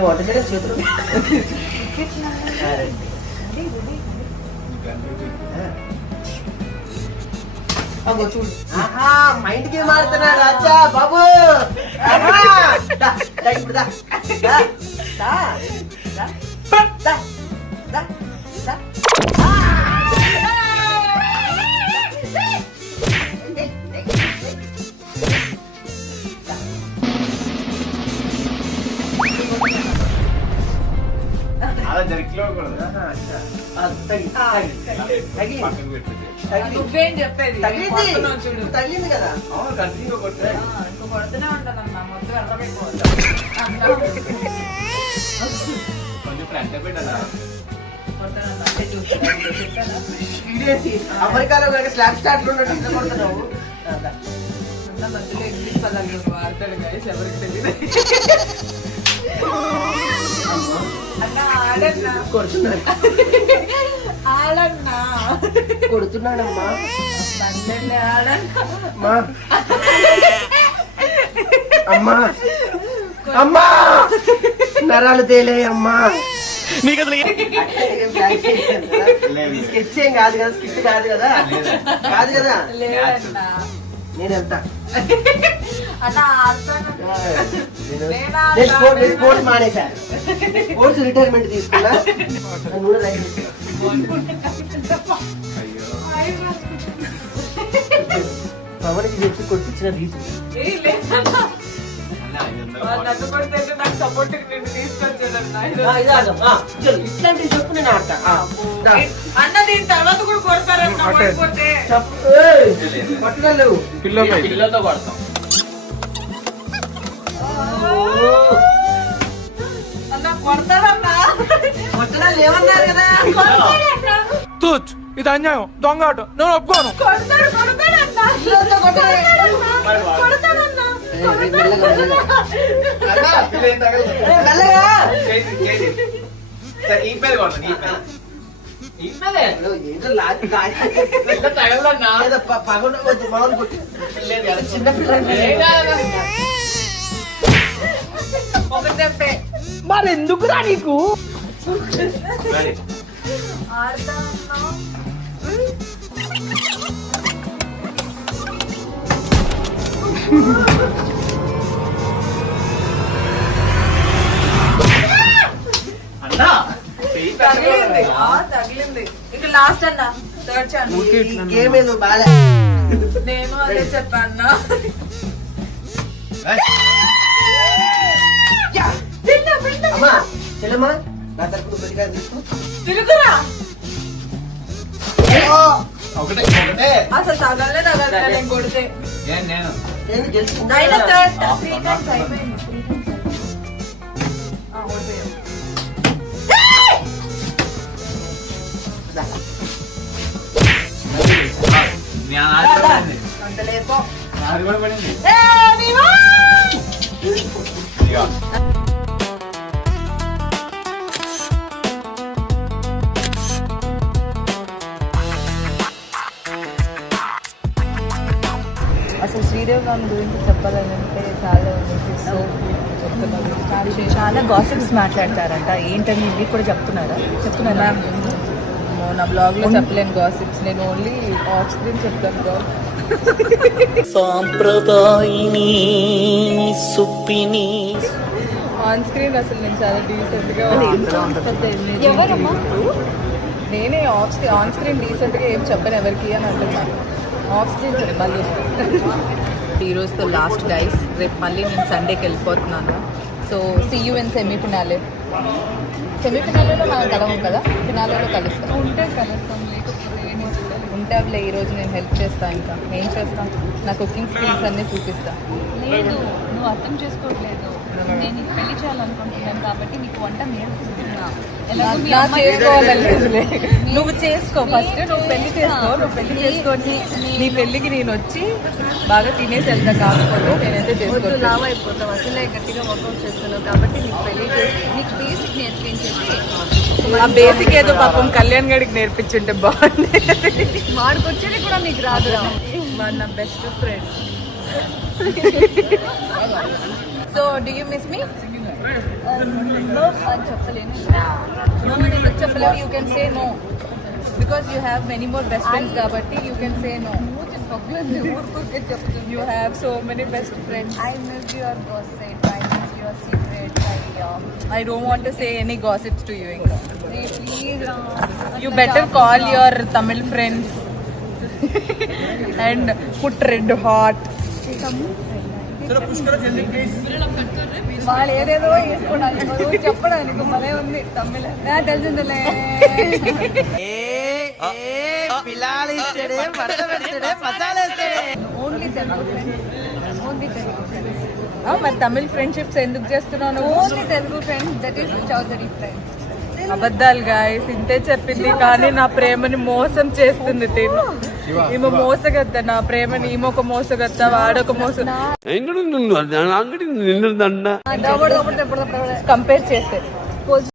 వంట చేయడం చేతులు చూడు. మైండ్ గేమ్ ఆడుతున్నాడు అచ్చా బాబు. నువ్వేం చెప్పేది తగిలింది కదా ఇంకో కొడుతూనే ఉంటదన్నా మొత్తం ఎర్రబెట్టుకోవాలి. అమెరికాలో స్లాబ్ స్టార్ట్ లో కొడుతున్నావు. మధ్యలో ఇంగ్లీష్ పదాలు వాడతాడు గాయస్, ఎవరికి తెలియదు. కొడుతున్నాడమ్మా అమ్మా అమ్మా నరాలు తేలే అమ్మా. స్కెచ్ ఏం కాదు కదా, స్కిట్ కాదు కదా, కాదు కదా. నేను వెళ్తా. స్పోర్ట్స్ మానేసా, స్పోర్ట్స్ రిటైర్మెంట్ తీసుకున్నా. పవన్కి చెప్పి కొట్టించిన రీతి ఇట్లాంటివి చెప్పు. నేను ఆడతా అన్న దీని తర్వాత కూడా కొడతారన్నా. కొట్టలేవు, పిల్లలతో కొడతాం. అన్న కొడతారన్నా. కొట్టడాలు ఏమన్నారు కదా. ఇది అన్యాయం, దొంగ ఆట, నేను ఒప్పుకోను. మరెందుకురా నీకు? తగిలింది. ఇక లాస్ట్ అన్న థర్డ్ ఛాన్స్. గేమ్ ఏదో బాగా. నేను అదే చెప్పాను. అమ్మా చెల్లమ్మా, నా తరపున ప్రతిగా తీసుకో. తిరుగురా ఒకటే అసలు తగలే నేను కొడితే. నేను గెలుచుకుంటా. అయినా థర్డ్ 3 టైమ్స్ అయిపోయింది. అంత లేపో. అసలు శ్రీదేవి గారి గురించి చెప్పాలంటే చాలా చాలా గాసిప్స్ మాట్లాడతారంట. ఏంటని ఇది కూడా చెప్తున్నారా? నా బ్లాగ్లో చెప్పలేను గాసిప్స్, నేను ఓన్లీ ఆఫ్ స్క్రీన్ చెప్తాను. సాంప్రదాయిని సుప్పిని ఆన్ స్క్రీన్ అసలు నేను చాలా డీసెంట్గా. నేనే ఆన్ స్క్రీన్ డీసెంట్గా ఏం చెప్పాను ఎవరికి అని అంటున్నాను. ఆఫ్ స్క్రీన్ మళ్ళీ ఈరోజుతో లాస్ట్ గైస్. రేపు మళ్ళీ నేను సండేకి వెళ్ళిపోతున్నాను. So see you in semifinale. సెమీఫినాలేలో మనం కలవం కదా, ఫినాలేలో కలుస్తాం. ఉంటే కలుస్తాం, ఉంటే అట్లా ఈరోజు నేను హెల్ప్ చేస్తాను. ఇంకా ఏం చేస్తాను, నా కుకింగ్ స్కిల్స్ అన్నీ చూపిస్తాను. లేదు, నువ్వు అర్థం చేసుకోవట్లేదు. నేను నీకు పెళ్లి చేయాలనుకుంటున్నాను కాబట్టి నీకు వంట నేర్పిస్తున్నా. నువ్వు చేసుకో ఫస్ట్, నువ్వు పెళ్లి చేసుకో. నువ్వు పెళ్లి చేసుకొని నీ పెళ్లికి నేను వచ్చి బాగా తినేసి వెళ్తా. కాకపోతే నేనైతే చేసుకో, లావ్ అయిపోతావు. అసలే గట్టిగా వర్కౌట్ చేస్తున్నావు కాబట్టి నీకు పెళ్లి చేసి నీకు బేసిక్ నేర్పించేసి ఆ బేసిక్ ఏదో పాపం కళ్యాణ్ గడికి నేర్పించుంటే బాగుంది. వాడికొచ్చేది కూడా నీకు రాదు. వాడు నా best friend. So do you miss me? No అని చెప్పలేను. No అని ఎందుకు చెప్పలేవు? You can say no. Because you have many more best friends కాబట్టి you can say no. ఊరికే చెప్తుంది. You have so many best friends. I miss your gossip. I miss your secret idea. I don't want to say any gossips to you. Inga. Hey, please రా. You better call your Tamil friends and put red hot. వాళ్ళు ఏదేదో వేసుకోవడానికి నువ్వు చెప్పడానికి భలే ఉంది తమిళ తెలిసిందిలే. Only Telugu friends. Only Telugu friends. మరి తమిళ్ ఫ్రెండ్షిప్స్ ఎందుకు చేస్తున్నావు నువ్వు? Only Telugu friends. That is Chowdary friends. అబద్ధాలు గాయస్, ఇంతే చెప్పింది కానీ నా ప్రేమని మోసం చేస్తుంది తిను. ఈమె మోసగద్ద, నా ప్రేమని ఈమె ఒక మోసగద్ద, వాడొక మోస కంపేర్ చేస్తే